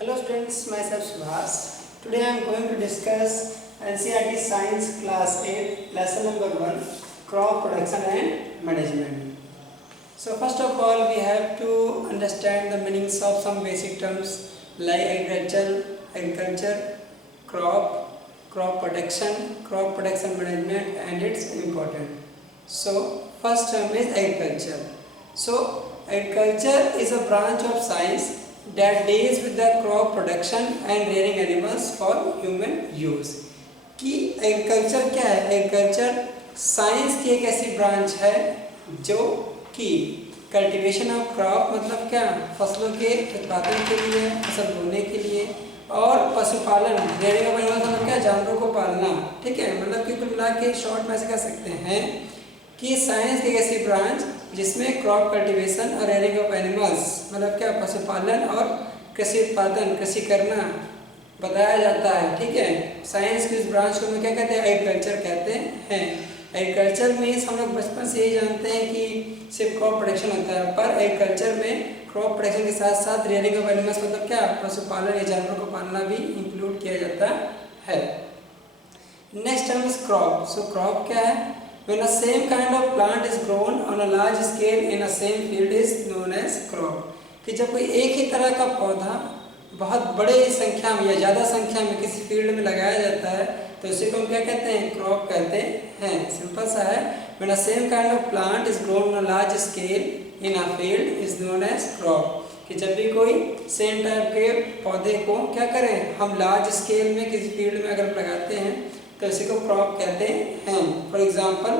Hello students, myself Subhas. Today I am going to discuss NCERT Science Class 8, Lesson number 1, Crop Production and Management. So first of all, we have to understand the meanings of some basic terms like agriculture, crop production management, and its important. So first term is agriculture. So agriculture is a branch of science that deals with the crop production and rearing animals for human use. कि agriculture क्या है? Agriculture science की एक ऐसी branch है जो कि cultivation of crop मतलब क्या, फसलों के उत्पादन के लिए, फसल बोने के लिए, और पशुपालन रेयरिंग ऑफ एनिमल्स मतलब क्या, जानवरों को पालना। ठीक है, मतलब कि कुल मिला के शॉर्ट में ऐसे कह सकते हैं कि साइंस की एक ऐसी ब्रांच जिसमें क्रॉप कल्टीवेशन और रेयरिंग ऑफ एनिमल्स मतलब क्या, पशुपालन और कृषि उत्पादन, कृषि करना बताया जाता है। ठीक है, साइंस की इस ब्रांच को हम क्या कहते हैं? एग्रीकल्चर कहते हैं। एग्रीकल्चर में हम लोग बचपन से यही जानते हैं कि सिर्फ क्रॉप प्रोडक्शन होता है, पर एग्रीकल्चर में क्रॉप प्रोडक्शन के साथ साथ रेयरिंग ऑफ एनिमल्स मतलब क्या, पशुपालन या जानवरों को पालना भी इंक्लूड किया जाता है। Next term is crop. So crop क्या है? When a same kind of plant is grown on a large scale in a same field is known as crop. कि जब कोई एक ही तरह का पौधा बहुत बड़े संख्या में या ज़्यादा संख्या में किसी फील्ड में लगाया जाता है तो उसी को हम क्या कहते हैं? क्रॉप कहते हैं। सिंपल सा है, when a same kind of plant is grown on a large scale in a field is known as crop. कि जब भी कोई सेम टाइप के पौधे को क्या करें, हम लार्ज स्केल में किसी फील्ड में अगर लगाते हैं तो इसी को क्रॉप कहते हैं। For example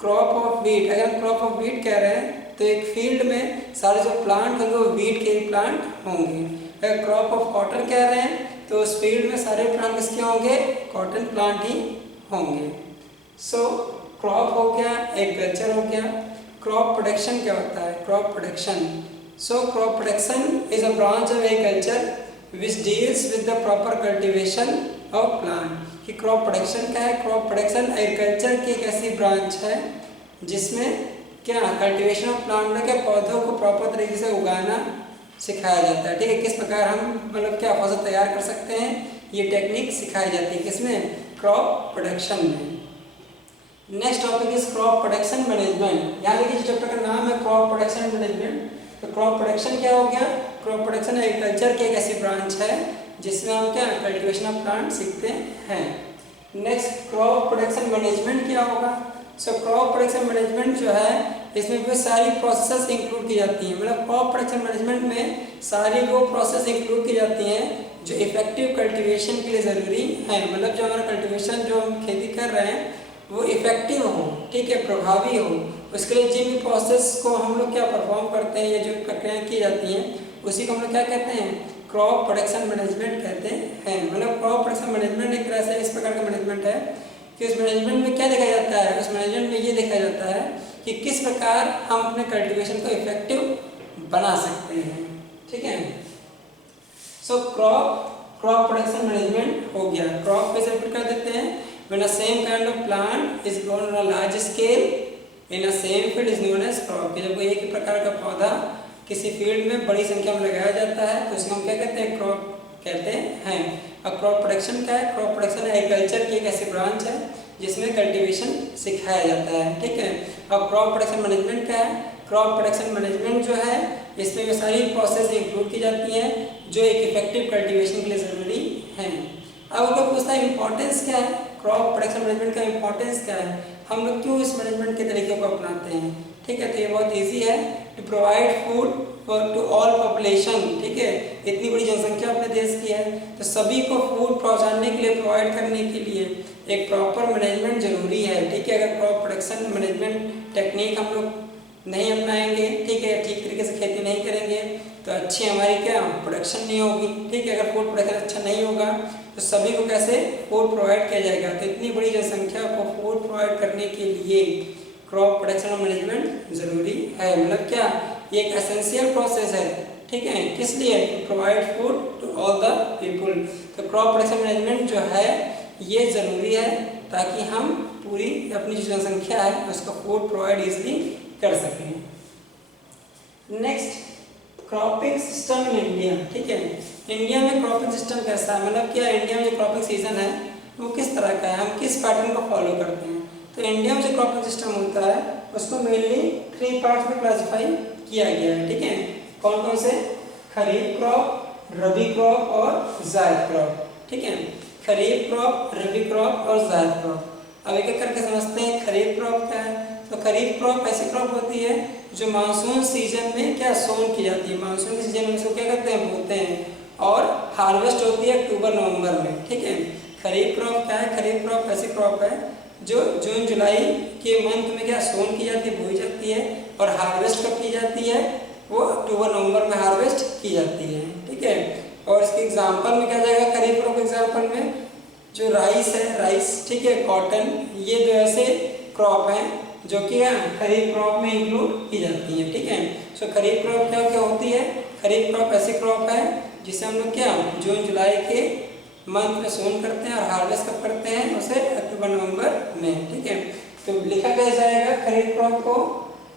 crop of wheat, अगर हम क्रॉप ऑफ वीट कह रहे हैं तो एक फील्ड में सारे जो प्लांट होंगे वो वीट के ही प्लांट होंगे। अगर क्रॉप ऑफ कॉटन कह रहे हैं तो उस फील्ड में सारे प्लांट किसके होंगे? कॉटन प्लांट ही होंगे। सो क्रॉप हो गया, एग्रीकल्चर हो गया। क्रॉप प्रोडक्शन क्या होता है? Crop production, so crop production is a branch of agriculture which deals with the proper cultivation of plant. कि क्रॉप प्रोडक्शन क्या है? क्रॉप प्रोडक्शन एग्रीकल्चर की एक ऐसी ब्रांच है जिसमें क्या, कल्टीवेशन ऑफ प्लांट के पौधों को प्रॉपर तरीके से उगाना सिखाया जाता है। ठीक है, किस प्रकार हम मतलब क्या फसल तैयार कर सकते हैं, ये टेक्निक सिखाई जाती है किसमें? क्रॉप प्रोडक्शन में। Next topic is crop production management. यहाँ देखिए चैप्टर का नाम है क्रॉप प्रोडक्शन मैनेजमेंट। तो क्रॉप प्रोडक्शन क्या हो गया? क्रॉप प्रोडक्शन एग्रीकल्चर की एक ऐसी ब्रांच है जिसमें हम क्या, कल्टीवेशन ऑफ प्लांट सीखते हैं। नेक्स्ट क्रॉप प्रोडक्शन मैनेजमेंट क्या होगा? सो क्रॉप प्रोडक्शन मैनेजमेंट जो है इसमें भी सारी प्रोसेस इंक्लूड की जाती हैं। मतलब क्रॉप प्रोडक्शन मैनेजमेंट में सारी वो प्रोसेस इंक्लूड की जाती हैं जो इफेक्टिव कल्टीवेशन के लिए ज़रूरी है। मतलब जो हमारा कल्टीवेशन जो हम खेती कर रहे हैं वो इफेक्टिव हो, ठीक है, प्रभावी हो, उसके लिए जिन भी प्रोसेस को हम लोग क्या परफॉर्म करते हैं या जो प्रक्रियाएँ की जाती हैं उसी को हम लोग क्या कहते हैं? क्रॉप प्रोडक्शन मैनेजमेंट कहते हैं। मतलब क्रॉप प्रोडक्शन मैनेजमेंट एक तरह से इस प्रकार का मैनेजमेंट है कि उस मैनेजमेंट में क्या देखा जाता है? उस मैनेजमेंट में ये देखा जाता है कि किस प्रकार हम अपने कल्टीवेशन को इफेक्टिव बना सकते हैं। ठीक है, सो क्रॉप प्रोडक्शन मैनेजमेंट हो गया। क्रॉप पे से रिपीट कर देते हैं, when a same kind of plant is grown on a large scale in a same field is known as crop. जब कोई एक ही प्रकार का पौधा किसी फील्ड में बड़ी संख्या में लगाया जाता है तो उसको हम क्या कहते हैं? क्रॉप कहते हैं। अब क्रॉप प्रोडक्शन क्या है? क्रॉप प्रोडक्शन एग्रीकल्चर की एक ऐसी ब्रांच है जिसमें कल्टीवेशन सिखाया जाता है। ठीक है, अब क्रॉप प्रोडक्शन मैनेजमेंट क्या है? क्रॉप प्रोडक्शन मैनेजमेंट जो है इसमें भी सारी प्रोसेस इंक्लूड की जाती हैं जो एक इफेक्टिव कल्टीवेशन के लिए ज़रूरी हैं। अब अगर पूछता है इंपॉर्टेंस क्या है, क्रॉप प्रोडक्शन मैनेजमेंट का इंपॉर्टेंस क्या है, हम लोग क्यों इस मैनेजमेंट के तरीके को अपनाते हैं? ठीक है, तो ये बहुत ईजी है। To provide food for to all population. ठीक है, इतनी बड़ी जनसंख्या अपने देश की है तो सभी को फूड पहुंचाने के लिए, प्रोवाइड करने के लिए एक प्रॉपर मैनेजमेंट जरूरी है। ठीक है, अगर क्रॉप प्रोडक्शन मैनेजमेंट टेक्निक हम लोग नहीं अपनाएंगे, ठीक है, ठीक तरीके से खेती नहीं करेंगे तो अच्छी हमारी क्या प्रोडक्शन नहीं होगी। ठीक है, अगर फूड प्रोडक्शन अच्छा नहीं होगा तो सभी को कैसे फूड प्रोवाइड किया जाएगा? तो इतनी बड़ी जनसंख्या को फूड प्रोवाइड करने के लिए क्रॉप प्रोडक्शन मैनेजमेंट ज़रूरी है। मतलब क्या, ये एक एसेंशियल प्रोसेस है। ठीक है, किस लिए? To provide food to all the people. तो क्रॉप प्रोडक्शन मैनेजमेंट जो है ये ज़रूरी है ताकि हम पूरी अपनी जो जनसंख्या है उसको फूड प्रोवाइड ईजिली कर सकें। Next cropping system in India. ठीक है, इंडिया में क्रॉपिंग सिस्टम कैसा है, मतलब क्या इंडिया में जो क्रॉपिंग सीजन है वो किस तरह का है, हम किस पैटर्न को फॉलो करते हैं। तो इंडिया में जो क्रॉपिंग सिस्टम होता है उसको मेनली 3 पार्ट्स में क्लासिफाई किया गया है, ठीक है। कौन कौन से, खरीफ क्रॉप, रबी क्रॉप और जायद क्रॉप, ठीक है। खरीफ क्रॉप, रबी क्रॉप और जायद क्रॉप। अब एक एक करके समझते हैं। खरीफ क्रॉप क्या है, तो खरीफ क्रॉप ऐसी क्रॉप होती है जो मानसून सीजन में क्या सोन की जाती है, मानसून के सीजन में इसको क्या करते हैं, बोते हैं, और हार्वेस्ट होती है अक्टूबर नवंबर में, ठीक है। खरीफ क्रॉप क्या है, खरीफ क्रॉप ऐसी क्रॉप है जो जून जुलाई के मंथ में क्या सोन की जाती है, बोई जाती है, और हार्वेस्ट कब की जाती है, वो अक्टूबर नवंबर में हार्वेस्ट की जाती है, ठीक है। और इसके एग्जांपल में क्या जाएगा, खरीफ क्रॉप के एग्जांपल में जो राइस है, राइस, ठीक है, कॉटन, ये जो ऐसे क्रॉप हैं जो कि खरीफ क्रॉप में इंक्लूड की जाती है, ठीक है। सो खरीफ क्रॉप क्या क्या होती है, खरीफ क्रॉप ऐसी क्रॉप है जिसे हम लोग क्या जून जुलाई के मंथ में सोन करते हैं और हार्वेस्ट कब करते हैं, उसे अक्टूबर नवंबर में, ठीक है। तो लिखा कैसे जाएगा खरीफ क्रॉप को,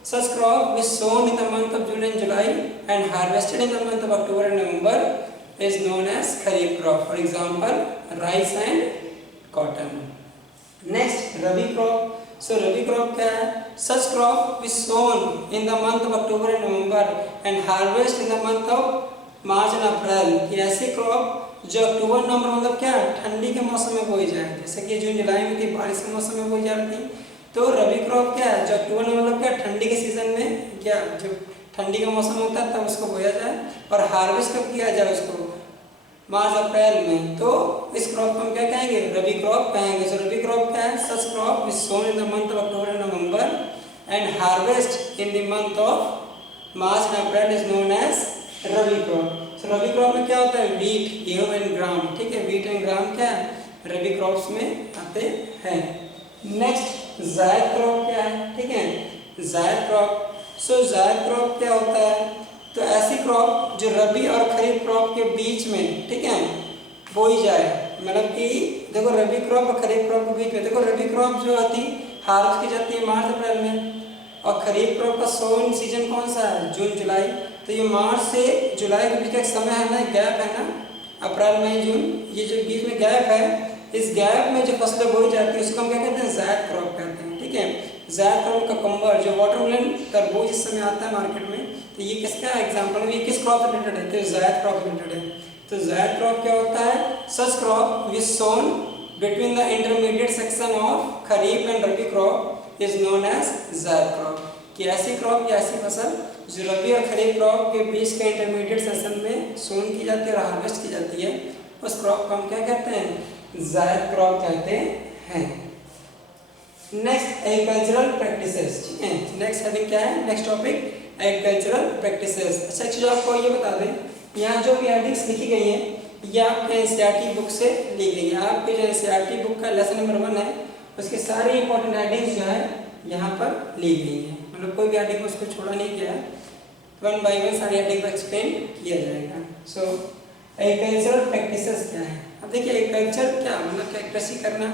such crop which sown in the month of June and July and harvested in the month of October and November is known as kharif crop. For example, rice and cotton. Next, rabi crop. So rabi crop क्या है, such crop which sown in the month of October and November and harvest in the month of March and April. कि ऐसी crop जो अक्टूबर नवंबर मतलब क्या ठंडी के मौसम में बोई जाए, जैसे कि जून जुलाई में थी बारिश के मौसम में बोई जाती है। तो रबी क्रॉप क्या है, जो अक्टूबर नवंबर मतलब क्या ठंडी के सीजन में क्या जब ठंडी का मौसम होता है तब उसको बोया जाए, और हार्वेस्ट कब किया जाए उसको मार्च अप्रैल में। तो इस क्रॉप को हम क्या कहेंगे, रबी क्रॉप कहेंगे। सो रबी क्रॉप क्या है, such crop is sown in the month of October and November and harvest in the month of March and April is known as rabi crop. So rabi crop में क्या होता है, वीट, गेहूं एंड ग्राम, ठीक है। वीट एंड ग्राम क्या है, रबी क्रॉप्स में आते हैं। नेक्स्ट जायद क्रॉप क्या है, ठीक है, जायद क्रॉप। सो जायद क्रॉप क्या होता है, तो ऐसी क्रॉप जो रबी और खरीफ क्रॉप के बीच में, ठीक है, बोई जाए। मतलब कि देखो रबी क्रॉप और खरीफ क्रॉप के बीच में, देखो रबी क्रॉप जो आती हार्वेस्ट की जाती है मार्च अप्रैल में, और खरीफ क्रॉप का सोन सीजन कौन सा है, जून जुलाई। तो ये मार्च से जुलाई के बीच का एक समय है ना, गैप है ना, अप्रैल मई जून, ये जो बीच में गैप है, इस गैप में जो फसलें बोई जाती है उसको हम क्या कहते हैं, जायद क्रॉप कहते हैं, ठीक है। जायद क्रॉप का ककम्बर जो वाटरमेलन तरबूज इस समय आता है मार्केट में, तो ये किसका एग्जांपल है, ये किस क्रॉप से रिलेटेड है, तो जायद क्रॉप से रिलेटेड है। तो जायद क्रॉप क्या होता है, such crop which sown between the intermediate section of kharif and rabi crop is known as zaid crop. कि ऐसी क्रॉप या ऐसी फसल जो रबी और खरीफ क्रॉप के बीच के इंटरमीडिएट सेक्शन में सोन की जाती है और हार्वेस्ट की जाती है, उस क्रॉप को हम क्या कहते हैं, जायद क्रॉप कहते हैं। नेक्स्ट एग्रीकल्चरल प्रैक्टिसेस, ठीक है। नेक्स्ट हेडिंग क्या है, नेक्स्ट टॉपिक एग्रीकल्चरल प्रैक्टिसेस। अच्छा एक चीज आपको ये बता दें, यहाँ जो भी हेडिंग्स लिखी गई हैं ये आपके एनसीईआरटी बुक से ली गई है। आपके जो एनसीईआरटी बुक का लेसन नंबर 1 है उसकी सारी इंपॉर्टेंट हेडिंग्स जो है यहाँ पर ली गई है, मतलब कोई भी हेडिंग उसको छोड़ा नहीं गया है, 1 बाय 1 सारी हेडिंग को एक्सप्लेन किया जाएगा। सो एग्रीकल्चरल प्रैक्टिसेस क्या है, अब देखिए एग्रीकल्चर क्या मतलब क्या, कृषि करना,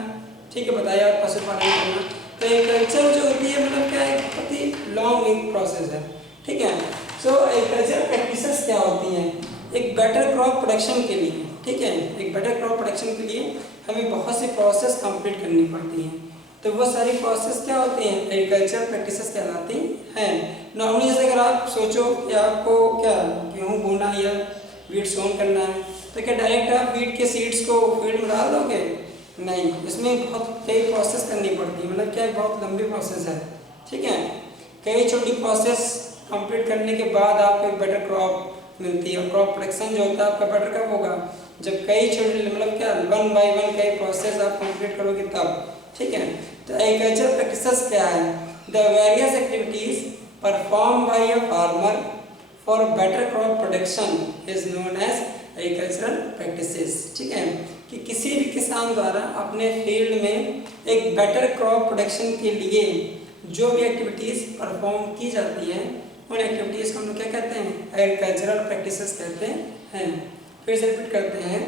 ठीक है, बताया, और पशुपालन करना। तो एग्रीकल्चर जो होती है मतलब क्या एक बहुत ही लॉन्ग एक प्रोसेस है, ठीक है। सो एग्रीकल्चर प्रैक्टिसेस क्या होती हैं, एक बेटर क्रॉप प्रोडक्शन के लिए, ठीक है, एक बेटर क्रॉप प्रोडक्शन के लिए हमें बहुत सी प्रोसेस कंप्लीट करनी पड़ती हैं। तो वो सारी प्रोसेस क्या होती हैं, एग्रीकल्चर प्रैक्टिसेस कहलाती हैं। नॉर्मली जैसे अगर आप सोचो कि आपको क्या गेहूँ बोना या वीट सोन करना है, तो क्या डायरेक्ट आप वीट के सीड्स को फील्ड में डाल दोगे, नहीं, इसमें बहुत कई प्रोसेस करनी पड़ती है, मतलब क्या बहुत लंबी प्रोसेस है, ठीक है। कई छोटी प्रोसेस कंप्लीट करने के बाद आपको एक बेटर क्रॉप मिलती है, और क्रॉप प्रोडक्शन जो होता है आपका बेटर कब होगा, जब कई छोटे मतलब क्या 1 बाय 1 कई प्रोसेस आप कंप्लीट करोगे तब, ठीक है। तो एग्रीकल्चर प्रैक्टिसेस क्या है, the various activities perform by a farmer for better crop production is known as agricultural practices, ठीक है। कि किसी भी किसान द्वारा अपने फील्ड में एक बेटर क्रॉप प्रोडक्शन के लिए जो भी एक्टिविटीज़ परफॉर्म की जाती हैं उन एक्टिविटीज़ को हम लोग क्या कहते हैं, एग्रीकल्चरल प्रैक्टिसेस कहते हैं। फिर से रिपीट करते हैं,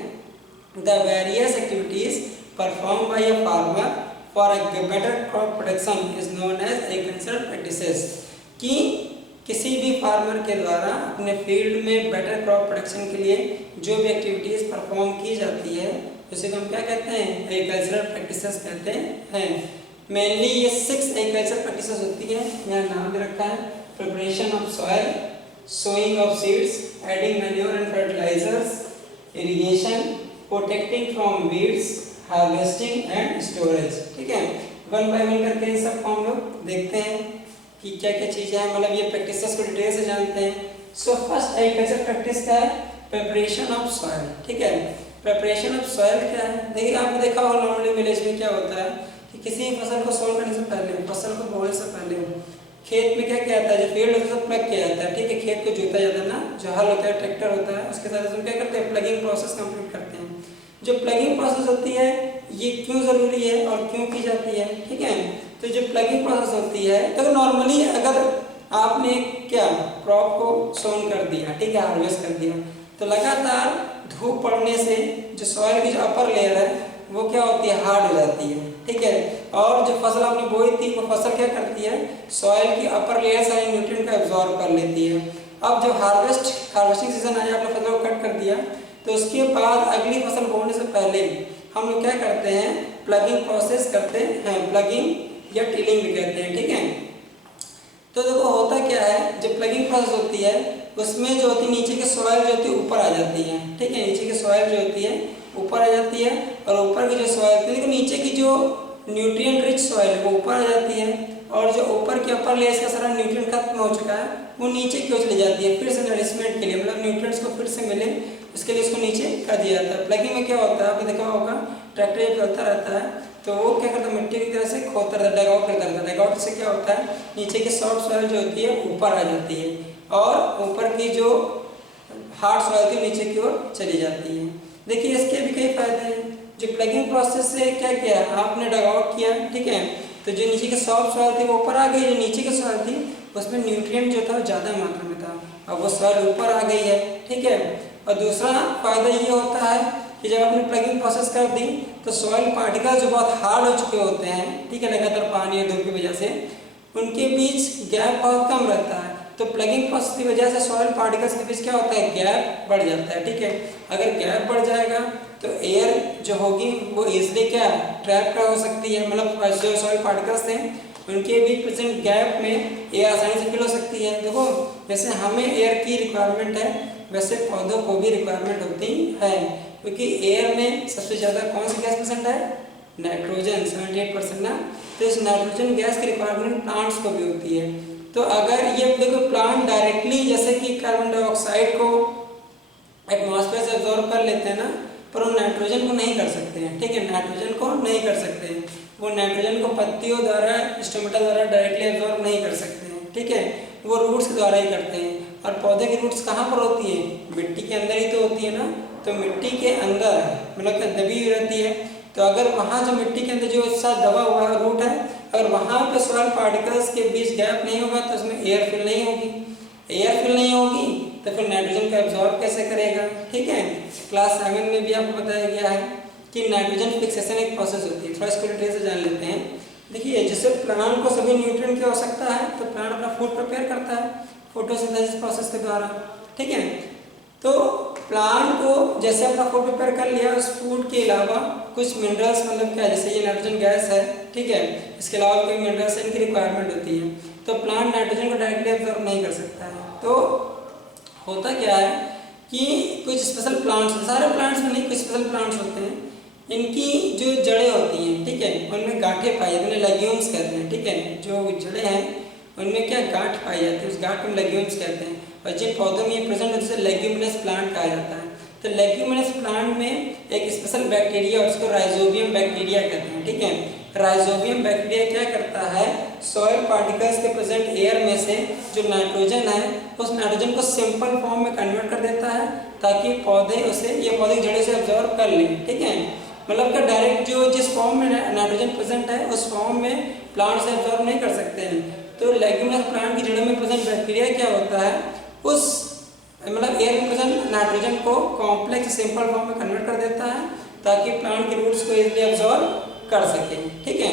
the various activities perform by a farmer for a better crop production is known as agricultural practices. कि किसी भी फार्मर के द्वारा अपने फील्ड में बेटर क्रॉप प्रोडक्शन के लिए जो भी एक्टिविटीज़ परफॉर्म की जाती है उसे हम क्या कहते हैं, एग्रीकल्चरल प्रैक्टिसेस कहते हैं। मेनली ये 6 एग्रीकल्चरल प्रैक्टिसेस होती है, यहाँ नाम भी रखा है। Preparation of soil, sowing of seeds, adding manure and fertilisers, irrigation, protecting from weeds, harvesting and storage. ठीक है, वन बाय वन करके ये सब हम लोग देखते हैं कि क्या क्या चीज़ें हैं, मतलब ये प्रैक्टिसेस को डिटेल से जानते हैं। सो फर्स्ट एग्रीकल्चर प्रैक्टिस क्या है, प्रिपरेशन ऑफ सॉइल। ठीक है, प्रिपरेशन ऑफ सॉइल क्या है, देखिए आपने देखा होगा नॉर्मली विलेज में क्या होता है कि किसी फसल को सोल करने से पहले, फसल को बोने से पहले खेत में क्या किया जाता है, जो फील्ड होता है उसको प्लग किया जाता है। ठीक है, खेत को जोता जाता है ना, जो हल होता है, ट्रैक्टर होता है, उसके साथ हम क्या करते हैं, प्लगिंग प्रोसेस कंप्लीट करते हैं। जो प्लगिंग प्रोसेस होती है ये क्यों ज़रूरी है और क्यों की जाती है। ठीक है, तो जो प्लगिंग प्रोसेस होती है, तो नॉर्मली अगर आपने क्या क्रॉप को सोन कर दिया, ठीक है, हार्वेस्ट कर दिया, तो लगातार धूप पड़ने से जो सॉइल की जो अपर लेयर है वो क्या होती है, हार्ड हो जाती है। ठीक है, और जो फसल आपने बोई थी वो फसल क्या करती है, सॉइल की अपर लेयर सारे न्यूट्रिएंट को एब्जॉर्ब कर लेती है। अब जब हार्वेस्टिंग सीजन आया, आपने फसल को कट कर दिया, तो उसके बाद अगली फसल बोने से पहले हम लोग क्या करते हैं, प्लगिंग प्रोसेस करते हैं, प्लगिंग या टिलिंग भी कहते हैं। ठीक है, तो देखो होता क्या है, जब प्लगिंग प्रोसेस होती है उसमें जो होती है नीचे की सॉइल जो होती है ऊपर आ जाती है। ठीक है, नीचे की सॉइल जो होती है ऊपर आ जाती है, और ऊपर की जो सॉइल होती है, देखो नीचे की जो न्यूट्रिएंट रिच सॉइल है वो ऊपर आ जाती है, और जो ऊपर के अपर लेयर का सारा न्यूट्रिएंट खत्म हो चुका है वो नीचे क्यों चली जाती है, फिर से नरिशमेंट के लिए, मतलब न्यूट्रिएंट्स को फिर से मिले उसके लिए इसको नीचे कर दिया जाता है। प्लगिंग में क्या होता है, आपने देखा होगा ट्रैक्टर चलता रहता है तो वो क्या करता है, मिट्टी की तरह से खोदता रहता है, डैगआउट करता रहता है। डैगआउट से क्या होता है, नीचे की सॉफ्ट सॉइल जो होती है ऊपर आ जाती है, और ऊपर की जो हार्ड सॉइल थी नीचे की ओर चली जाती है। देखिए इसके भी कई फायदे हैं। जो प्लगिंग प्रोसेस से क्या किया, आपने डैगआउट किया, ठीक है, तो जो नीचे की सॉफ्ट सॉइल थी वो ऊपर आ गई, जो नीचे की सॉइल थी उसमें न्यूट्रिएंट जो था वो ज़्यादा मात्रा में था, अब वो सॉइल ऊपर आ गई है। ठीक है, और दूसरा फायदा ये होता है कि जब आपने प्लगिंग प्रोसेस कर दी तो सॉइल पार्टिकल जो बहुत हार्ड हो चुके होते हैं, ठीक है, लगातार पानी और धूप की वजह से उनके बीच गैप बहुत कम रहता है। तो प्लगिंग प्रोसेस की वजह से सॉइल पार्टिकल्स के बीच क्या होता है, गैप बढ़ जाता है। ठीक है, अगर गैप बढ़ जाएगा तो एयर जो होगी वो इजली क्या ट्रैप कर हो सकती है, मतलब जो सॉइल पार्टिकल्स हैं उनके बीच प्रेजेंट गैप में एयर आसानी से फिल हो सकती है। देखो जैसे हमें एयर की रिक्वायरमेंट है वैसे पौधों को भी रिक्वायरमेंट होती है, क्योंकि एयर में सबसे ज़्यादा कौन सी गैस प्रेजेंट है, नाइट्रोजन, 78% ना। तो इस नाइट्रोजन गैस की रिक्वायरमेंट प्लांट्स को भी होती है। तो अगर ये देखो प्लांट डायरेक्टली जैसे कि कार्बन डाइऑक्साइड को एटमॉस्फेयर से एब्जॉर्ब कर लेते हैं ना, पर वो नाइट्रोजन को नहीं कर सकते हैं। ठीक है, नाइट्रोजन को नहीं कर सकते हैं, वो नाइट्रोजन को पत्तियों द्वारा, स्टोमेटा द्वारा डायरेक्टली एब्जॉर्ब नहीं कर सकते हैं। ठीक है, वो रूट्स के द्वारा ही करते हैं। और पौधे की रूट्स कहाँ पर होती है, मिट्टी के अंदर ही तो होती है ना, तो मिट्टी के अंदर मतलब दबी हुई रहती है। तो अगर वहाँ जो मिट्टी के अंदर जो साथ दबा हुआ रूट है, अगर वहाँ पे सॉइल पार्टिकल्स के बीच गैप नहीं होगा तो उसमें एयर फिल नहीं होगी, एयर फिल नहीं होगी तो फिर नाइट्रोजन को एब्जॉर्ब कैसे करेगा। ठीक है, क्लास 7 में भी आपको बताया गया है कि नाइट्रोजन फिक्सेशन एक प्रोसेस होती है, थोड़ा इसको डिटेल से जान लेते हैं। देखिए जैसे प्लांट को सभी न्यूट्रिएंट की आवश्यकता है तो प्लांट अपना फूड प्रिपेयर करता है फोटोसिंथेसिस प्रोसेस के द्वारा। ठीक है, तो प्लांट को जैसे अपना फूड प्रिपेयर कर लिया, उस फूड के अलावा कुछ मिनरल्स, मतलब क्या, जैसे ये नाइट्रोजन गैस है, ठीक है, इसके अलावा कोई मिनरल्स इनकी रिक्वायरमेंट होती है, तो प्लांट नाइट्रोजन को डायरेक्टली एब्जॉर्ब नहीं कर सकता है। तो होता क्या है कि कुछ स्पेशल प्लांट्स, सारे प्लांट्स में नहीं, कुछ स्पेशल प्लांट्स होते हैं, इनकी जो जड़ें होती हैं, ठीक है, उनमें गांठें पाई जाती हैं, लेग्यूम्स कहते हैं। ठीक है, जो जड़ें हैं उनमें क्या गांठ पाई जाती है, उस गांठ में लेग्यूम्स कहते हैं, और जिन पौधों में ये प्रेजेंट होते हैं लेग्यूमिनस प्लांट कहा जाता है। तो लेग्यूमिनस प्लांट में एक स्पेशल बैक्टीरिया और उसको राइजोबियम बैक्टीरिया कहते हैं। ठीक है, राइजोबियम बैक्टीरिया क्या करता है, सॉइल पार्टिकल्स के प्रेजेंट एयर में से जो नाइट्रोजन है उस नाइट्रोजन को सिंपल फॉर्म में कन्वर्ट कर देता है ताकि पौधे उसे, ये पौधे की जड़ें से एब्जॉर्ब कर लें। ठीक है, मतलब कि डायरेक्ट जो जिस फॉर्म में नाइट्रोजन प्रेजेंट है उस फॉर्म में प्लांट से एब्जॉर्ब नहीं कर सकते हैं। तो लेग्यूमिनस प्लांट की जड़ों में प्रेजेंट बैक्टीरिया क्या होता है, उस मतलब एयर में प्रेजेंट नाइट्रोजन को कॉम्प्लेक्स सिंपल फॉर्म में कन्वर्ट कर देता है ताकि प्लांट के रूट्स को इजीली एब्जॉर्ब कर सके। ठीक है,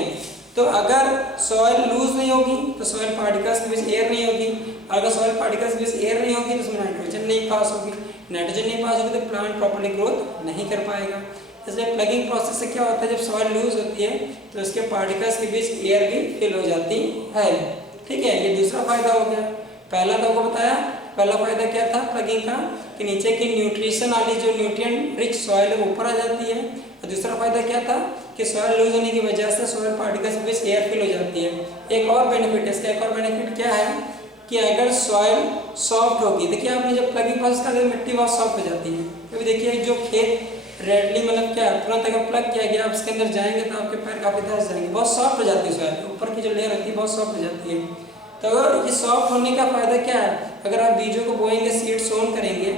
तो अगर सॉइल लूज नहीं होगी तो सॉइल पार्टिकल्स के बीच एयर नहीं होगी, अगर सॉइल पार्टिकल्स के बीच एयर नहीं होगी तो उसमें नाइट्रोजन नहीं पास होगी, नाइट्रोजन नहीं पास होगी तो प्लांट प्रॉपर्ली ग्रोथ नहीं कर पाएगा। इसलिए प्लगिंग प्रोसेस से क्या होता है, जब सॉइल लूज होती है तो उसके पार्टिकल्स के बीच एयर भी फिल हो जाती है। ठीक है, ये दूसरा फायदा हो गया। पहला तो आपको बताया, पहला फायदा क्या था प्लगिंग का कि नीचे की न्यूट्रिशन वाली जो न्यूट्रिएंट रिच सॉइल है ऊपर आ जाती है। और दूसरा फायदा क्या था कि सॉइल लूज होने की वजह से सॉइल पार्टिकल्स के बीच एयर फिल हो जाती है। एक और बेनिफिट है इसका, एक और बेनिफिट क्या है कि अगर सॉइल सॉफ्ट होगी, देखिए आपने जब प्लगिंग प्रोसेस करते हैं मिट्टी बहुत सॉफ्ट हो जाती है। अभी देखिए जो खेत रेडली मतलब क्या तुरंत अगर प्लग किया गया आप इसके अंदर जाएंगे तो आपके पैर काफी धंस जाएंगे, बहुत सॉफ्ट हो जाती है सॉइल, ऊपर की जो लेयर होती है बहुत सॉफ्ट हो जाती है। तो अगर ये सॉफ्ट होने का फायदा क्या है, अगर आप बीजों को बोएंगे, सीड सोन करेंगे,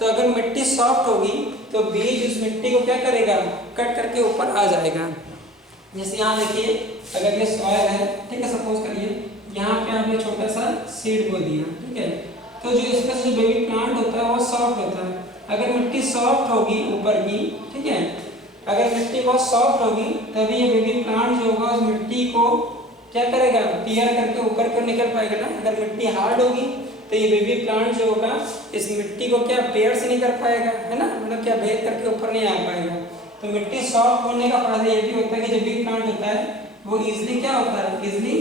तो अगर मिट्टी सॉफ्ट होगी तो बीज उस मिट्टी को क्या करेगा, कट करके ऊपर आ जाएगा। जैसे यहाँ देखिए अगर ये सॉइल है, ठीक है, सपोज करिए यहाँ पे आपने छोटा सा सीड बो दिया, ठीक है, तो जो इसका जो बेबी प्लांट होता है वो सॉफ्ट होता है। अगर मिट्टी सॉफ्ट होगी ऊपर की, ठीक है, अगर मिट्टी बहुत सॉफ्ट होगी तभी ये बेबी प्लांट जो होगा उस मिट्टी को क्या करेगा, टीयर करके ऊपर क्यों निकल पाएगा ना। अगर मिट्टी हार्ड होगी तो ये बेबी प्लांट जो होगा इस मिट्टी को क्या पेड़ से नहीं कर पाएगा, है ना, मतलब क्या भेद करके ऊपर नहीं आ पाएगा। तो मिट्टी सॉफ्ट होने का फायदा ये भी होता है कि जो बेबी प्लांट होता है वो इजिली क्या होता है, इजिली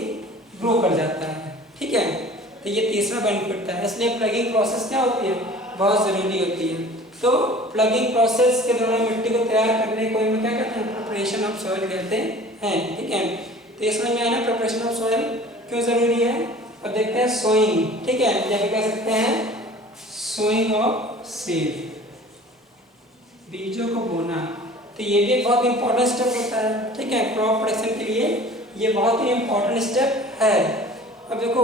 ग्रो कर जाता है। ठीक है, तो ये तीसरा बेनिफिट था। इसलिए प्लगिंग प्रोसेस क्या होती है, बहुत ज़रूरी होती है। तो प्लगिंग प्रोसेस के दौरान मिट्टी को तैयार करने को हम क्या कहते हैं, प्रिपरेशन ऑफ सॉइल कहते हैं। ठीक है, तो ये समझ में आया ना प्रिपरेशन ऑफ सॉइल क्यों जरूरी है। अब देखते हैं सोइंग, ठीक है, या फिर कह सकते हैं सोइंग ऑफ सीड, बीजों को बोना। तो ये भी एक बहुत इंपॉर्टेंट स्टेप होता है, ठीक है, क्रॉप प्रोडक्शन के लिए ये बहुत ही इंपॉर्टेंट स्टेप है। अब देखो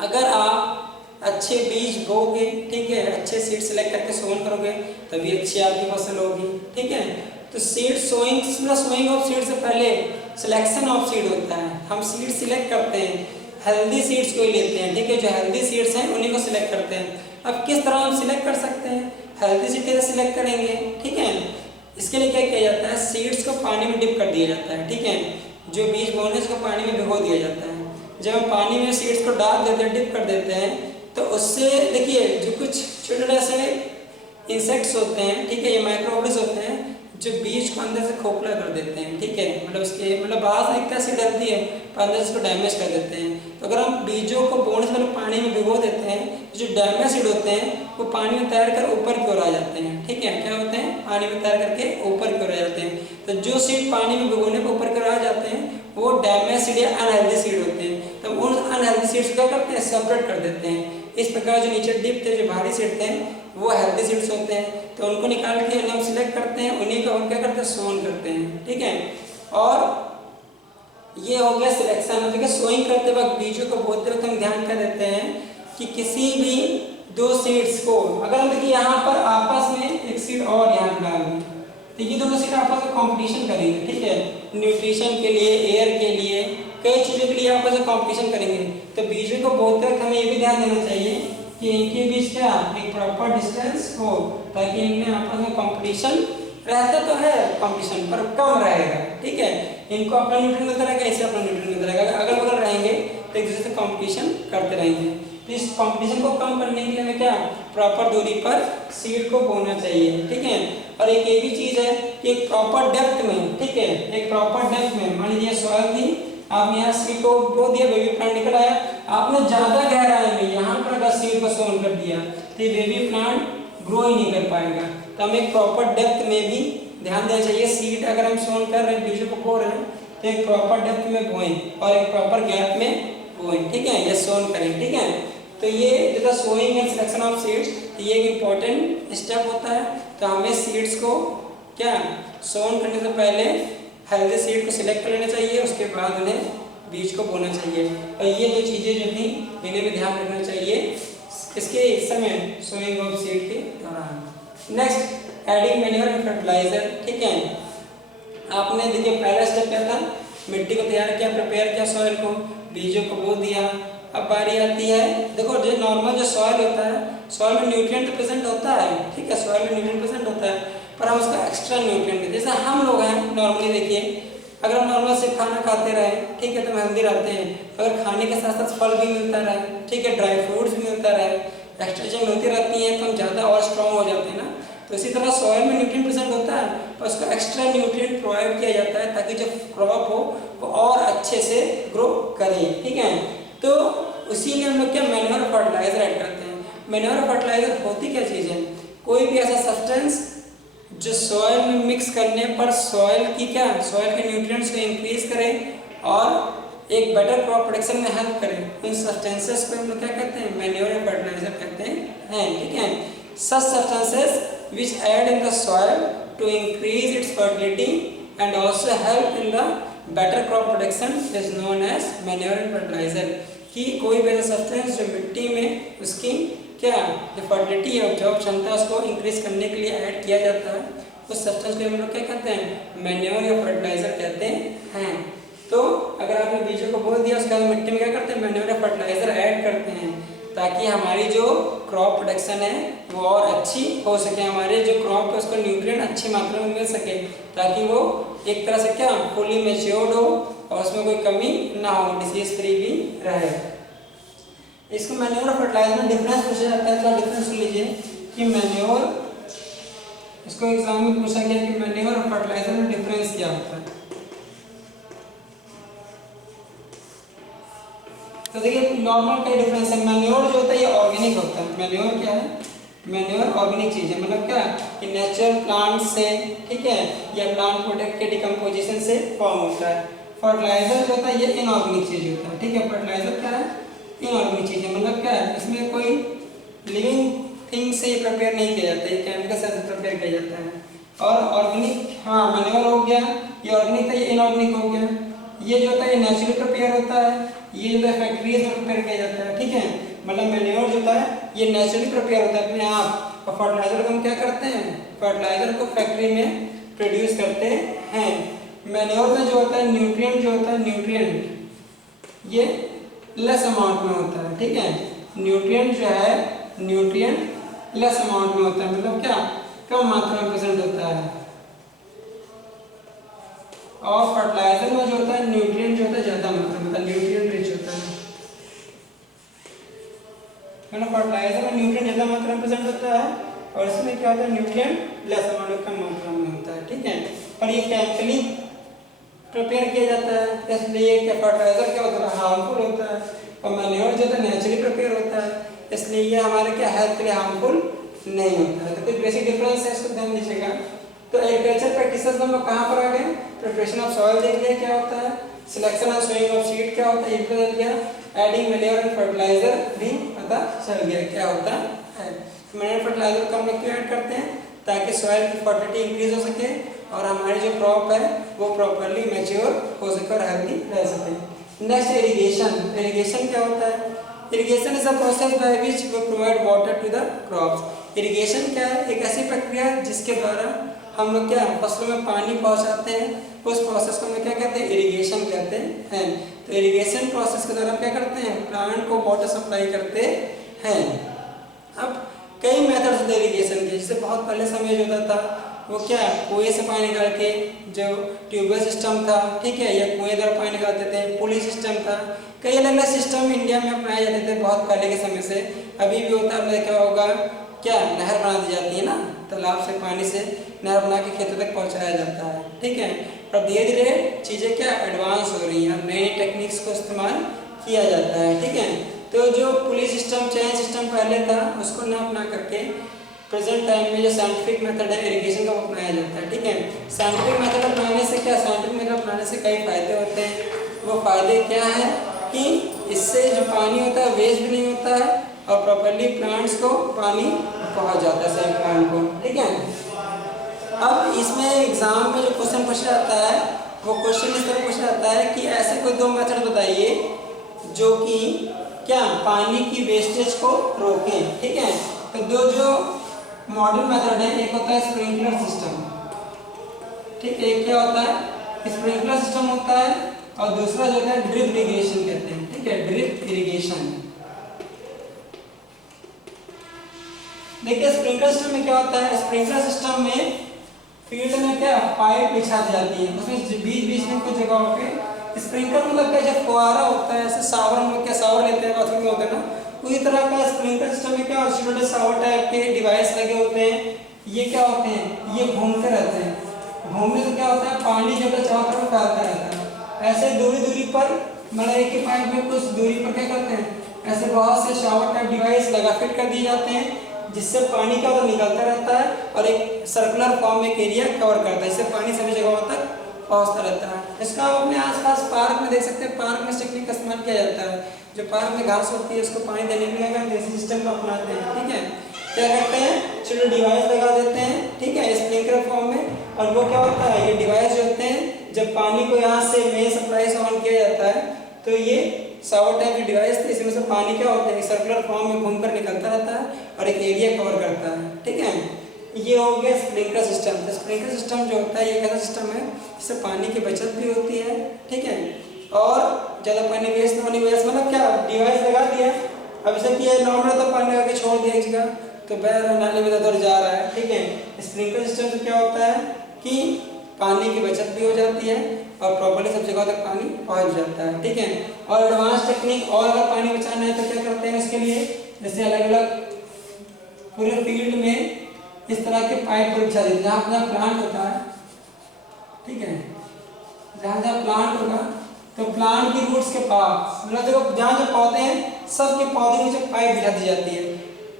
अगर आप अच्छे बीज बोगे, ठीक है, अच्छे सीड सेलेक्ट करके सोन करोगे तभी अच्छी आपकी फसल होगी। ठीक है, तो seed sowing sowing of seed से पहले सिलेक्शन ऑफ सीड होता है। हम सीड सिलेक्ट करते हैं, हेल्दी सीड्स को ही लेते हैं, ठीक है, जो हेल्दी सीड्स हैं उन्हीं को सिलेक्ट करते हैं। अब किस तरह हम सिलेक्ट कर सकते हैं, हेल्दी सीड कैसे सिलेक्ट करेंगे, ठीक है, इसके लिए क्या किया जाता है, सीड्स को पानी में डिप कर दिया जाता है। ठीक है, जो बीज बोने उसको पानी में भिगो दिया जाता है। जब हम पानी में सीड्स को डाल देते हैं, डिप कर देते हैं, तो उससे देखिए जो कुछ छोटे से इंसेक्ट्स होते हैं, ठीक है, ये माइक्रोब्स होते हैं जो बीज को अंदर से खोखला कर देते हैं। ठीक है, मतलब उसके मतलब बाहर से दिखता है डलती है पर अंदर से उसको डैमेज कर देते हैं। तो अगर हम बीजों को बोने से पहले पानी में भिगो देते हैं, जो डैमेज सीड होते हैं वो पानी में तैर कर ऊपर की ओर आ जाते हैं। ठीक है, क्या होते हैं, पानी में तैर करके ऊपर की ओर आ जाते हैं। तो जो सीड पानी में भिगोने पर ऊपर की ओर आ जाते हैं वो डैमेज सीड या अनहेल्दी सीड होते हैं। तो उन अनहेल्दी सीड्स क्या करते हैं, सेपरेट कर देते हैं। इस प्रकार जो नीचे डिप थे, जो भारी सीड थे, वो हेल्दी सीड्स होते हैं, तो उनको निकाल के हम सिलेक्ट करते हैं, उन्हीं को हम क्या करते हैं, सोन करते हैं। ठीक है, और ये हो गया सिलेक्शन। ठीक है, सोइंग करते वक्त बीजों को बोते वक्त हम ध्यान कर देते हैं कि किसी भी दो सीड्स को, अगर हम देखिए यहाँ पर आपस में एक सीड और यहाँ पर डाल दें तो ये दोनों सीड आपस में कॉम्पिटिशन करेंगे। ठीक है, न्यूट्रिशन के लिए, एयर के लिए, कई चीज़ों के लिए आपस में कॉम्पिटिशन करेंगे। तो बीजों को बोते वक्त हमें ये भी ध्यान देना चाहिए कि इनके बीच क्या एक प्रॉपर डिस्टेंस हो, ताकि इनमें आपस में कंपटीशन रहता तो है, कंपटीशन पर कम रहेगा। ठीक है, इनको अपना न्यूट्रिएंट मिलता रहेगा, इसे अपना न्यूट्रिएंट मिलता रहेगा। अगर बगल रहेंगे तो एक दूसरे से कंपटीशन करते रहेंगे। तो इस कंपटीशन को कम करने के लिए हमें क्या प्रॉपर दूरी पर सीड को बोना चाहिए। ठीक है, और एक ये भी चीज़ है कि एक प्रॉपर डेप्थ में, ठीक है, एक प्रॉपर डेप्थ में, मान लीजिए सॉइल थी, आपने यहाँ सीड को बो दिया, बेबी प्लांट निकल आया, आपने ज़्यादा गहराई में यहाँ पर अगर सीड को सोन कर दिया तो ये बेबी प्लांट ग्रो ही नहीं कर पाएगा। तो हमें एक प्रॉपर डेप्थ में भी ध्यान देना चाहिए। सीड अगर हम सोन कर रहे हैं, बीजों को बो रहे हैं, तो एक प्रॉपर डेप्थ में बोएं और एक प्रॉपर गैप में बोएं। ठीक है, ये सोन करें। ठीक है, तो ये जो sowing and selection of seeds, ये एक इम्पॉर्टेंट स्टेप होता है। तो हमें सीड्स को क्या सोन करने से पहले हेल्दी सीड को सिलेक्ट कर लेना चाहिए, उसके बाद उन्हें बीज को बोना चाहिए। और ये जो चीज़ें जो थी इन्हें भी ध्यान रखना चाहिए इसके समय सोइंग ऑफ सीड के दौरान। Next, adding manure and fertiliser. ठीक है, आपने देखिए पहला स्टेप क्या था, मिट्टी को तैयार किया, प्रिपेयर किया सॉइल को, बीजों को बो दिया। अब बारी आती है, देखो जो नॉर्मल जो सॉइल होता है, सॉइल में न्यूट्रिएंट प्रेजेंट होता है। ठीक है, सॉइल में न्यूट्रिएंट प्रेजेंट होता है, पर हम उसका एक्स्ट्रा न्यूट्रिएंट, जैसे हम लोग हैं नॉर्मली, देखिए अगर हम नॉर्मल से खाना खाते रहें, ठीक है, तो हम हेल्दी रहते हैं। अगर खाने के साथ साथ फल भी मिलता रहे, ठीक है, ड्राई फ्रूट्स भी मिलता रहे, एक्स्ट्रा चीज़ें मिलती रहती हैं, तो हम ज़्यादा और स्ट्रॉन्ग हो जाते हैं ना। तो इसी तरह सॉइल में न्यूट्रिएंट प्रेजेंट होता है, तो उसको एक्स्ट्रा न्यूट्रिएंट प्रोवाइड किया जाता है ताकि जो क्रॉप हो वो और अच्छे से ग्रो करे, ठीक है। तो उसी में हम लोग क्या मैन्योर फर्टिलाइजर ऐड करते हैं। मैन्योर फर्टिलाइजर होती क्या चीज़ है? कोई भी ऐसा सब्सटेंस जो सॉइल में मिक्स करने पर सॉइल की क्या सॉइल के न्यूट्रिएंट्स को इंक्रीज करे और एक बेटर क्रॉप प्रोडक्शन में हेल्प करे, उन सब्सटेंसेस को हम लोग क्या कहते हैं? मैन्योर या फर्टिलाइजर कहते हैं, ठीक है। सच substances which add in the soil to increase its fertility and also help in the better crop production is known as manure and fertilizer। कि कोई भी ऐसा सब्सटेंस जो मिट्टी में उसकी क्या जो फर्टिलिटी है, उपजाऊ क्षमता, उसको इंक्रीज करने के लिए ऐड किया जाता है, उस सब्सटेंस को हम लोग क्या कहते हैं? मैन्योर या फर्टिलाइजर कहते हैं। तो अगर आपने बीजों को बो दिया, उसके बाद मिट्टी में क्या करते हैं? मैन्योर या फर्टिलाइजर ऐड करते हैं ताकि हमारी जो क्रॉप प्रोडक्शन है वो और अच्छी हो सके, हमारे जो क्रॉप है उसको न्यूट्रिएंट अच्छी मात्रा में मिल सके, ताकि वो एक तरह से क्या फुली मैच्योर्ड हो और उसमें कोई कमी ना हो, डिसीज फ्री भी रहे। इसको मैन्योर और फर्टिलाइजर में डिफरेंस पूछा जाता है, तो डिफरेंस सुन लीजिए कि मैन्योर, इसको एग्जाम में पूछा गया कि मैन्योर और फर्टिलाइजर में डिफरेंस क्या होता है। तो देखिए नॉर्मल का डिफरेंस है। मैन्योर जो होता है ये ऑर्गेनिक होता है। मैन्योर क्या है? मैन्योर ऑर्गेनिक चीज है, मतलब क्या कि नेचुरल प्लांट से, ठीक है, या प्लांट प्रोडक्ट के डिकम्पोजिशन से फॉर्म होता है। फर्टिलाइजर जो होता है ये इनऑर्गेनिक चीज होता है, ठीक है। फर्टिलाइजर क्या है? इनऑर्गेनिक चीज है, मतलब क्या है इसमें कोई लिविंग थिंग से प्रिपेयर नहीं किया जाता है, केमिकल से प्रिपेयर किया जाता है। और ऑर्गेनिक, हाँ मैन्योर हो गया, ये ऑर्गेनिक था, ये इनऑर्गेनिक हो गया। ये जो होता है ये नेचुरली प्रिपेयर होता है, ये जो है फैक्ट्रीज में प्रिपेयर किया जाता है, ठीक है। मतलब मैन्योर जो होता है ये नेचुरली प्रिपेयर होता है अपने आप, और फर्टिलाइजर को हम क्या करते हैं? फर्टिलाइजर को फैक्ट्री में प्रोड्यूस करते हैं। मैन्योर में जो होता है न्यूट्रिएंट जो होता है, न्यूट्रिएंट ये लेस अमाउंट में होता है, ठीक है। न्यूट्रिएंट जो है न्यूट्रिएंट लेस अमाउंट में होता है, मतलब क्या कम मात्रा में प्रेजेंट होता है। और फर्टिलाइजर में जो होता है न्यूट्रिएंट जो होता है ज्यादा मात्रा में, न्यूट्रिएंट रिच होता है। फर्टिलाइजर में न्यूट्रिएंट ज्यादा मात्रा में प्रेजेंट होता है और इसमें क्या होता है? न्यूट्रिएंट लेस अमाउंट में, कम मात्रा में होता है, ठीक है। और ये केमिकली प्रिपेयर किया जाता है, इसलिए क्या फर्टिलाइजर क्या होता है? हार्मफुल होता है। और मैन्योर जो है नेचुरली प्रिपेयर होता है, इसलिए ये हमारे क्या हेल्थ के लिए हार्मफुल नहीं होता है। तो कुछ बेसिक डिफरेंस है, इसको ध्यान दीजिएगा। तो एग्रीकल्चर प्रैक्टिसेस में हम लोग कहाँ पर आ गए? प्रिपरेशन ऑफ सॉइल देख लिया क्या होता है, selection and sowing of seed क्या होता है ये भी देख लिया, एडिंग मैन्योर एंड फर्टिलाइजर भी पता चल गया क्या होता है। मैन्योर फर्टिलाइजर को हम लोग क्यों ऐड करते हैं? ताकि सॉइल की फर्टिलिटी इंक्रीज हो सके और हमारी जो क्रॉप है वो प्रॉपरली मैच्योर हो सके और हेल्दी रह सके। Next irrigation. इरिगेशन क्या होता है? Irrigation is a process by which we provide water to the crops. Irrigation क्या है? एक ऐसी प्रक्रिया जिसके द्वारा हम लोग क्या फसलों में पानी पहुंचाते हैं, उस प्रोसेस को हम क्या कहते हैं? इरिगेशन कहते हैं। तो इरिगेशन प्रोसेस के द्वारा क्या करते हैं? प्लांट को वाटर सप्लाई करते हैं। अब कई मेथड्स होते हैं इरिगेशन के, जैसे बहुत पहले समय जो होता था वो क्या कुएं से पानी निकाल के, जो ट्यूबवेल सिस्टम था, ठीक है, या कुएं द्वारा पानी निकालते थे, पुली सिस्टम था, कई अलग अलग सिस्टम इंडिया में अपनाए जाते थे बहुत पहले के समय से। अभी भी होता है, क्या होगा क्या नहर बना दी जाती है ना, तालाब से पानी से नहर बना के खेतों तक पहुंचाया जाता है, ठीक है। पर धीरे धीरे चीज़ें क्या एडवांस हो रही हैं, नई टेक्निक्स को इस्तेमाल किया जाता है, ठीक है। तो जो पुली सिस्टम चेन सिस्टम पहले था उसको ना अपना करके प्रेजेंट टाइम में जो साइंटिफिक मेथड है इरिगेशन का वो अपनाया जाता है, ठीक है। साइंटिफिक मेथड अपनाने से क्या, साइंटिफिक मेथड अपनाने से कई फायदे होते हैं। वो फायदे क्या है कि इससे जो पानी होता है वेस्ट भी नहीं होता है और प्रॉपरली प्लांट्स को पानी पहुंच जाता है सही प्लांट को, ठीक है। अब इसमें एग्जाम में जो क्वेश्चन पूछा जाता है वो क्वेश्चन इस तरह पूछा जाता है कि ऐसे कोई दो मेथड बताइए जो कि क्या पानी की वेस्टेज को रोकें, ठीक है। तो दो जो मॉडर्न मेथड है, एक होता है स्प्रिंकलर सिस्टम, ठीक है, एक क्या होता है स्प्रिंकलर सिस्टम होता है और दूसरा जो है ड्रिप इरिगेशन कहते हैं, ठीक है, ड्रिप इरिगेशन। देखिए स्प्रिंकलर सिस्टम में क्या होता है, स्प्रिंकलर सिस्टम में फील्ड में क्या पाइप बिछा दी जाती है, उसमें बीच बीच में कुछ जगहों पे स्प्रिंकलर मतलब क्या, जब फुहारा होता है ऐसे शावर हम लोग क्या शावर लेते हैं बाथरूम में होते हैं ना, उसी तरह का स्प्रिंकलर सिस्टम में क्या छोटे शावर टाइप के डिवाइस लगे होते हैं। ये क्या होते हैं, ये घूमते रहते हैं, घूमने से क्या होता है पानी जो है चारों तरफ फैलता रहता है। ऐसे दूरी दूरी पर मतलब एक ही पाइप में कुछ दूरी पर क्या करते हैं, ऐसे बहुत से शावर टाइप डिवाइस लगा फिट कर दिए जाते हैं, जिससे पानी का वो निकलता रहता है और एक सर्कुलर फॉर्म में एक एरिया कवर करता है, इससे पानी सभी जगहों तक पहुंचता रहता है। इसका आप अपने आसपास पार्क में देख सकते हैं, पार्क में इस टेक्निक का इस्तेमाल किया जाता है। जो पार्क में घास होती है उसको पानी देने के लिए हम देसी सिस्टम को अपनाते हैं। ठीक है, क्या करते हैं, छोटे डिवाइस लगा देते हैं, ठीक है, स्प्रिंकलर फॉर्म में, और वो क्या होता है, ये डिवाइस जो होते हैं जब पानी को यहाँ से मेन सप्लाई से ऑन किया जाता है तो ये शावर टाइप की डिवाइस थी, इसमें से पानी क्या होता है सर्कुलर फॉर्म में घूमकर निकलता रहता है और एक एरिया कवर करता है। ठीक है, ये हो गया स्प्रिंकलर सिस्टम। तो स्प्रिंकलर सिस्टम जो होता है ये कैसा सिस्टम है, इससे पानी की बचत भी होती है। ठीक है, और ज़्यादा पानी वेस्ट होने की वजह से मतलब क्या डिवाइस लगा दिया, अब जैसे कि नॉर्मल तो पानी लगा के छोड़ दिया एक जगह तो बह नाले में इधर जा रहा है। ठीक है, स्प्रिंकलर सिस्टम से क्या होता है कि पानी की बचत भी हो जाती है और प्रॉपर्ली सब जगह तक पानी पहुंच जाता है। ठीक है, और एडवांस टेक्निक और अगर पानी बचाना है तो क्या करते हैं इसके लिए, जैसे अलग अलग पूरे फील्ड में इस तरह के पाइप को बिछा देते हैं जहाँ जहाँ प्लांट होता है। ठीक है, जहाँ जहाँ प्लांट होगा तो प्लांट की रूट्स के पास मतलब देखो जहाँ जो पौधे हैं सबके पौधे में जो पाइप बिछा दी जाती है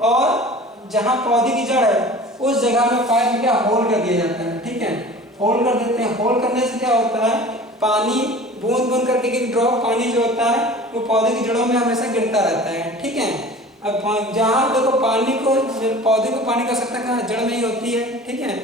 और जहाँ पौधे की जड़ है उस जगह में पाइप क्या होल कर दिया जाता है। ठीक है, होल कर देते हैं, होल करने से क्या होता है पानी बूंद बूंद करके एक ड्रॉप पानी जो होता है वो पौधे की जड़ों में हमेशा गिरता रहता है। ठीक है, अब जहाँ देखो पानी को पौधे को पानी का आवश्यकता कहाँ जड़ में ही होती है। ठीक है,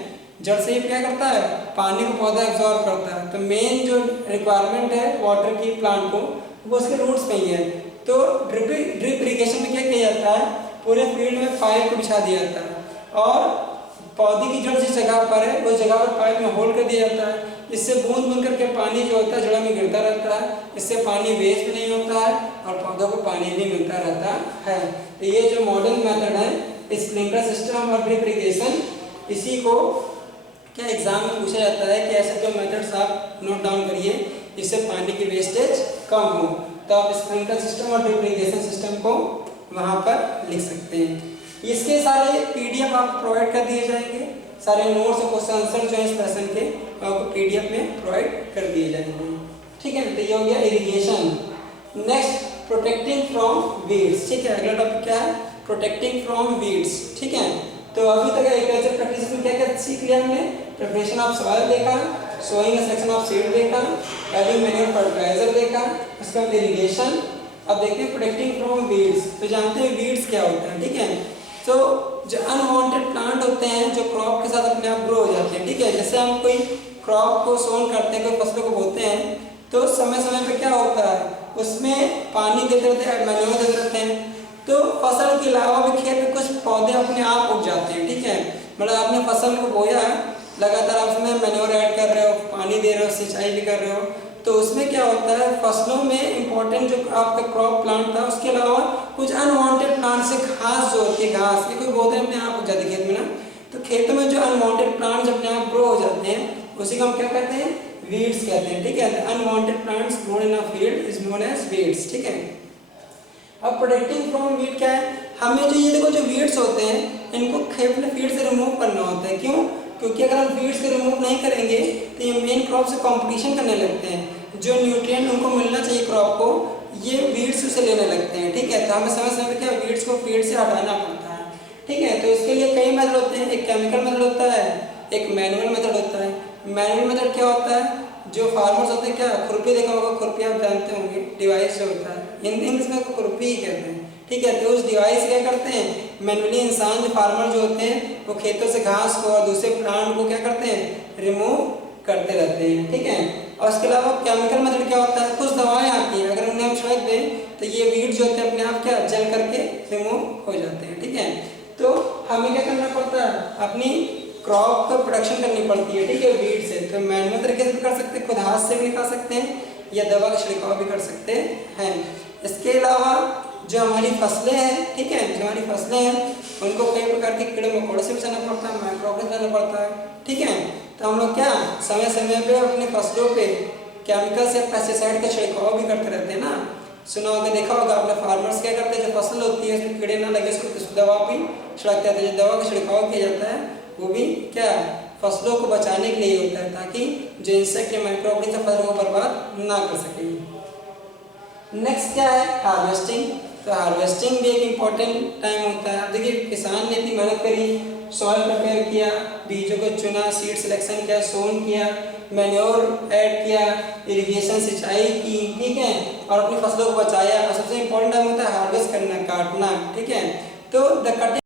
जड़ से ही क्या करता है पानी को पौधा एब्जॉर्ब करता है, तो मेन जो रिक्वायरमेंट है वाटर की प्लांट को वो उसके रूट्स में ही है। तो ड्रिप इरिगेशन में क्या किया जाता है, पूरे फील्ड में पाइप को बिछा दिया जाता है और पौधे की जड़ जिस जगह पर है उस जगह पर पाइप में होल कर दिया जाता है, इससे बूंद बूंद करके पानी जो होता है जड़ों में गिरता रहता है, इससे पानी वेस्ट भी नहीं होता है और पौधों को पानी भी मिलता रहता है। तो ये जो मॉडर्न मेथड है स्प्रिंकलर सिस्टम और ड्रिप इरिगेशन, इसी को क्या एग्जाम में पूछा जाता है कि ऐसे दो मेथड्स आप नोट डाउन करिए जिससे पानी की वेस्टेज कम हो, तो आप स्प्रिंकलर सिस्टम और ड्रिप इरिगेशन सिस्टम को वहाँ पर लिख सकते हैं। इसके सारे पीडीएफ आपको प्रोवाइड कर दिए जाएंगे, सारे नोट्स और क्वेश्चन आंसर जो है इस लेसन के आपको पीडीएफ में प्रोवाइड कर दिए जाएंगे। ठीक है, तो ये हो गया irrigation. Next protecting from weeds. ठीक है, अगला टॉपिक क्या है, प्रोटेक्टिंग फ्रॉम वीड्स। ठीक है, तो अभी तक एग्रीकल्चर प्रैक्टिस में क्या क्या सीख लिया हमने, प्रिपरेशन ऑफ सॉइल देखा, sowing and selection of seed देखा, एडिंग मैन्योर फर्टिलाइजर देखा, उसके बाद इरिगेशन। अब देखते हैं प्रोटेक्टिंग फ्रॉम वीड्स। तो जानते हैं वीड्स क्या होता है। ठीक है, तो जो अनवांटेड प्लांट होते हैं जो क्रॉप के साथ अपने आप ग्रो हो जाते हैं। ठीक है, जैसे हम कोई क्रॉप को सोन करते हैं, कोई फसलों को बोते हैं तो समय समय पे क्या होता है उसमें पानी देते रहते हैं, मैन्योर देते रहते हैं, तो फसल के अलावा भी खेत में कुछ पौधे अपने आप उग जाते हैं। ठीक है, मतलब आपने फसल को बोया है, लगातार आप उसमें मैन्योर ऐड कर रहे हो, पानी दे रहे हो, सिंचाई भी कर रहे हो, तो उसमें क्या होता है फसलों में इंपॉर्टेंट जो आपका क्रॉप प्लांट था उसके अलावा कुछ अनवांटेड प्लांट से घास जो होती है, घास ये कोई पौधे अपने आप उग जाते हैं खेत में ना, तो खेतों में जो अनवांटेड प्लांट्स अपने आप ग्रो हो जाते हैं उसी को हम क्या कहते हैं, वीड्स कहते हैं। ठीक है, unwanted plants grown in a field is known as weeds. ठीक है, अब प्रोटेक्टिंग फ्रॉम वीड क्या है, हमें जो ये देखो जो वीड्स होते हैं इनको खेत में फील्ड से रिमूव करना होता है। क्यों, क्योंकि अगर हम फीड्स को रिमूव नहीं करेंगे तो ये मेन क्रॉप से कंपटीशन करने लगते हैं, जो न्यूट्रिएंट उनको मिलना चाहिए क्रॉप को ये वीड्स से लेने लगते हैं। ठीक है, तो हमें समय समय क्या वीड्स को फील्ड से हटाना पड़ता है। ठीक है, तो इसके लिए कई मेथड होते हैं, एक केमिकल मेथड होता है, एक मैनुअल मेथड होता है। मैनुअल मेथड क्या होता है, जो फार्मर्स होते हैं क्या खुरपी देखा होगा, खुरपी आप जानते होंगे डिवाइस जो होता है इंग्लिश में खुरपी ही कहते हैं। ठीक है, तो उस डिवाइस क्या करते हैं मैनुअली इंसान जो फार्मर जो होते हैं वो खेतों से घास को और दूसरे प्लांट को क्या करते हैं रिमूव करते रहते हैं। ठीक है, और इसके अलावा केमिकल मेथड क्या होता है, कुछ दवाएं आती हैं अगर उन्हें हम छिड़क दें तो ये वीड जो होते हैं अपने आप क्या जल करके रिमूव हो जाते हैं। ठीक है, तो हमें क्या करना पड़ता है अपनी क्रॉप का प्रोडक्शन करनी पड़ती है। ठीक है, वीड से तो मैनुअल तरीके से भी कर सकते हैं, खुद हाथ से भी निकाल सकते हैं या दवा का छिड़काव भी कर सकते हैं। इसके अलावा जो हमारी फसलें हैं, ठीक है, जो हमारी फसलें हैं उनको कई प्रकार के कीड़े मकोड़े से बचाना पड़ता है, माइक्रोब से बचाना पड़ता है। ठीक है, तो हम लोग क्या समय समय पे अपनी फसलों पे केमिकल्स या पेस्टिसाइड का छिड़काव भी करते रहते हैं ना। सुना होगा, देखा होगा आपने, फार्मर्स क्या करते हैं, जो फसल होती है उसमें कीड़े ना लगे उसको दवा भी छिड़कते हैं। जो दवा का छिड़काव किया जाता है वो भी क्या फसलों को बचाने के लिए होता है, ताकि जो इंसेक्ट या माइक्रो ऑर्गेनिज्म फसलों को बर्बाद ना कर सके। नेक्स्ट क्या है, हार्वेस्टिंग। तो हार्वेस्टिंग भी एक इम्पॉर्टेंट टाइम होता है। अब देखिए किसान ने इतनी मेहनत करी, सॉइल प्रिपेयर किया, बीजों को चुना, सीड सिलेक्शन किया, सोन किया, मैन्योर ऐड किया, इरिगेशन सिंचाई की, ठीक है, और अपनी फसलों को बचाया। और सबसे इम्पोर्टेंट टाइम होता है हार्वेस्ट करना, काटना, ठीक है। तो द कटिंग